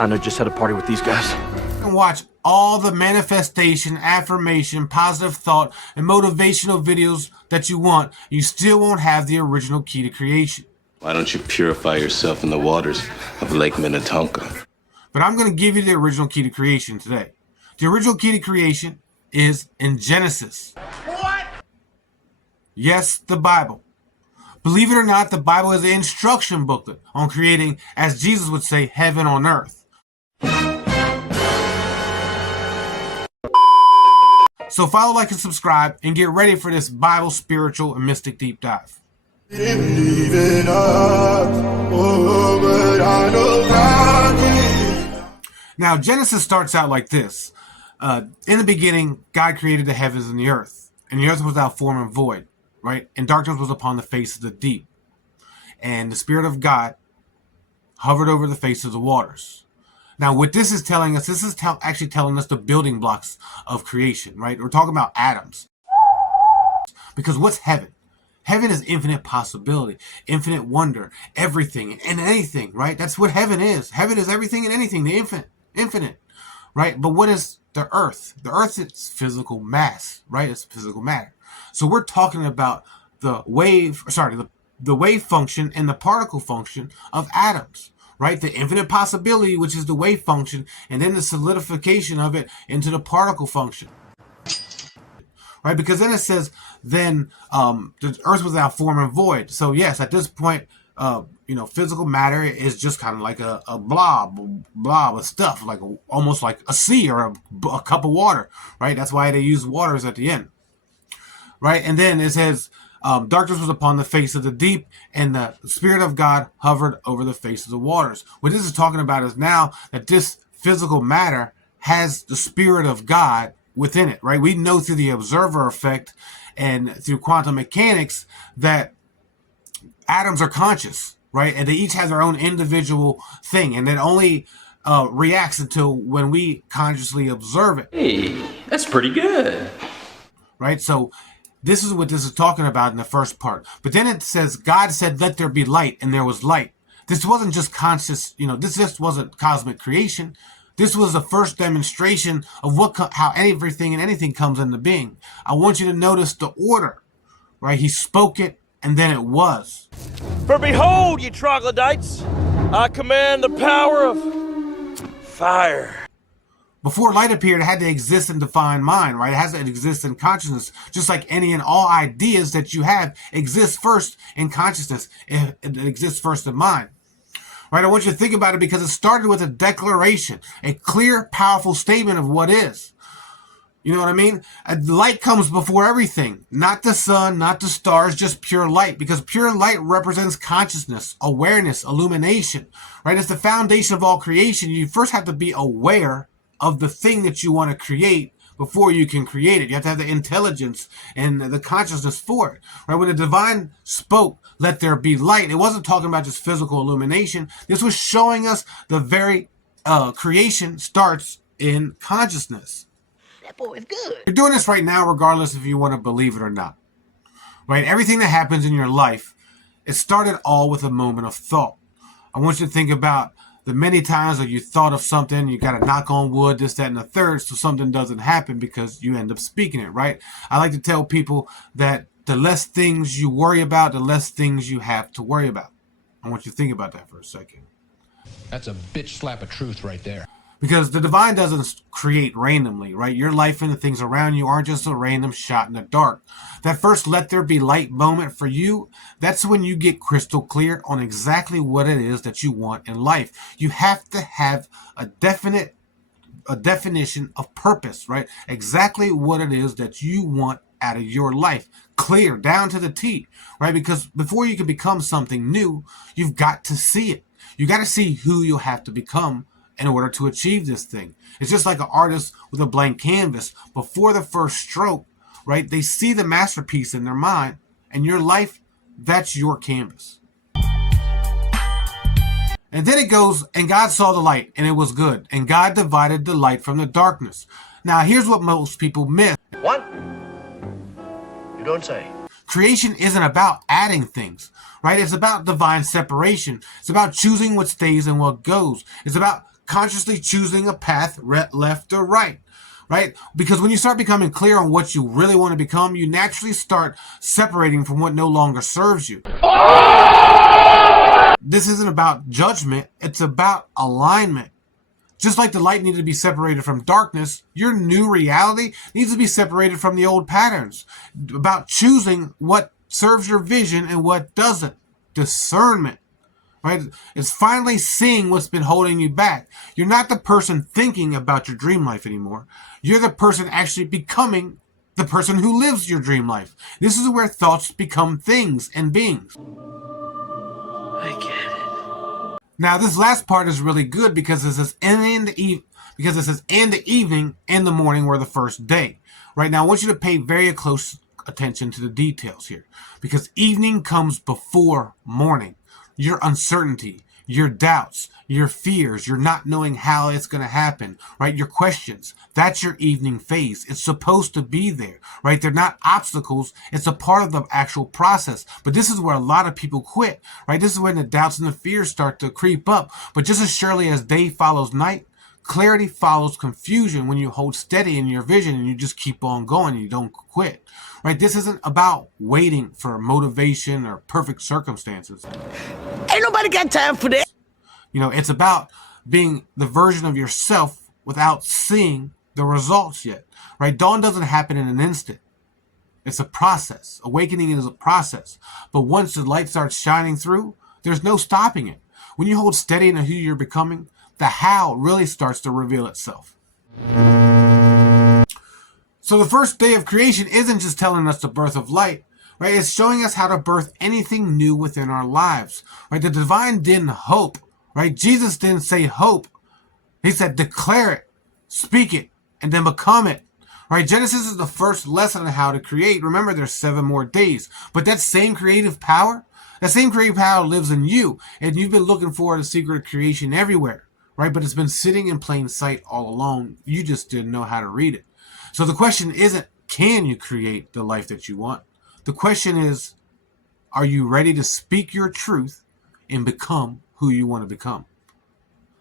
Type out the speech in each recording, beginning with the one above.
I know just how to party with these guys. And watch all the manifestation, affirmation, positive thought, and motivational videos that you want. You still won't have the original key to creation. Why don't you purify yourself in the waters of Lake Minnetonka? But I'm going to give you the original key to creation today. The original key to creation is in Genesis. What? Yes, the Bible. Believe it or not, the Bible is an instruction booklet on creating, as Jesus would say, heaven on earth. So follow, like, and subscribe, and get ready for this Bible, spiritual, and mystic deep dive. Now, Genesis starts out like this. In the beginning, God created the heavens and the earth was without form and void, right? And darkness was upon the face of the deep. And the Spirit of God hovered over the face of the waters. Now, what this is telling us, this is actually telling us the building blocks of creation, right? We're talking about atoms. Because what's heaven? Heaven is infinite possibility, infinite wonder, everything and anything, right? That's what heaven is. Heaven is everything and anything, the infinite, right? But what is the earth? The earth is physical mass, right? It's physical matter. So we're talking about the wave function and the particle function of atoms, right? The infinite possibility, which is the wave function, and then the solidification of it into the particle function. Right, because then it says, then the earth was without form and void. So yes, at this point, physical matter is just kind of like a blob of stuff, like almost like a sea or a cup of water, right? That's why they use waters at the end, right? And then it says, darkness was upon the face of the deep, and the Spirit of God hovered over the face of the waters. What this is talking about is now that this physical matter has the Spirit of God within it, right? We know through the observer effect and through quantum mechanics that atoms are conscious, right? And they each have their own individual thing, and it only reacts until when we consciously observe it. Hey, that's pretty good. Right? So this is what this is talking about in the first part. But then it says, God said, let there be light, and there was light. This wasn't just conscious, this just wasn't cosmic creation. This was the first demonstration of how everything and anything comes into being. I want you to notice the order, right? He spoke it, and then it was. For behold, ye troglodytes, I command the power of fire. Before light appeared, it had to exist in divine mind, right? It has to exist in consciousness, just like any and all ideas that you have exist first in consciousness. It exists first in mind. Right, I want you to think about it because it started with a declaration, a clear, powerful statement of what is. You know what I mean? Light comes before everything, not the sun, not the stars, just pure light, because pure light represents consciousness, awareness, illumination, right? It's the foundation of all creation. You first have to be aware of the thing that you want to create before you can create it. You have to have the intelligence and the consciousness for it, right? When the divine spoke, let there be light, it wasn't talking about just physical illumination. This was showing us the very creation starts in consciousness. That boy is good. You're doing this right now regardless if you want to believe it or not, right? Everything that happens in your life, it started all with a moment of thought. I want you to think about the many times that you thought of something, you got to knock on wood, this, that, and the third, so something doesn't happen because you end up speaking it, right? I like to tell people that the less things you worry about, the less things you have to worry about. I want you to think about that for a second. That's a bitch slap of truth right there. Because the divine doesn't create randomly, right? Your life and the things around you aren't just a random shot in the dark. That first let there be light moment for you, that's when you get crystal clear on exactly what it is that you want in life. You have to have a definition of purpose, right? Exactly what it is that you want out of your life. Clear, down to the T, right? Because before you can become something new, you've got to see it. You got to see who you'll have to become in order to achieve this thing. It's just like an artist with a blank canvas. Before the first stroke, right, they see the masterpiece in their mind, and your life, that's your canvas. And then it goes, and God saw the light, and it was good. And God divided the light from the darkness. Now, here's what most people miss. What? You don't say. Creation isn't about adding things, right? It's about divine separation. It's about choosing what stays and what goes. It's about consciously choosing a path left or right. Right? Because when you start becoming clear on what you really want to become, you naturally start separating from what no longer serves you. This isn't about judgment, it's about alignment. Just like the light needed to be separated from darkness, your new reality needs to be separated from the old patterns. About choosing what serves your vision and what doesn't. Discernment. Right? It's finally seeing what's been holding you back. You're not the person thinking about your dream life anymore. You're the person actually becoming the person who lives your dream life. This is where thoughts become things and beings. I get it. Now, this last part is really good because it says in the evening and the morning were the first day. Right now, I want you to pay very close attention to the details here, because evening comes before morning. Your uncertainty, your doubts, your fears, your not knowing how it's going to happen, right? Your questions, that's your evening phase. It's supposed to be there, right? They're not obstacles. It's a part of the actual process. But this is where a lot of people quit, right? This is when the doubts and the fears start to creep up. But just as surely as day follows night, clarity follows confusion when you hold steady in your vision and you just keep on going and you don't quit, right? This isn't about waiting for motivation or perfect circumstances. Ain't nobody got time for that. You know, it's about being the version of yourself without seeing the results yet, right? Dawn doesn't happen in an instant. It's a process. Awakening is a process. But once the light starts shining through, there's no stopping it. When you hold steady in who you're becoming, the how really starts to reveal itself. So the first day of creation isn't just telling us the birth of light, right? It's showing us how to birth anything new within our lives, right? The divine didn't hope, right? Jesus didn't say hope. He said declare it, speak it, and then become it, right? Genesis is the first lesson on how to create. Remember, there's 7 more days, but that same creative power lives in you, and you've been looking for the secret of creation everywhere, right? But it's been sitting in plain sight all along. You just didn't know how to read it. So the question isn't, can you create the life that you want? The question is, are you ready to speak your truth and become who you want to become?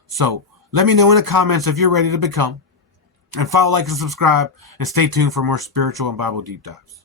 So let me know in the comments if you're ready to become, and follow, like, and subscribe, and stay tuned for more spiritual and Bible deep dives.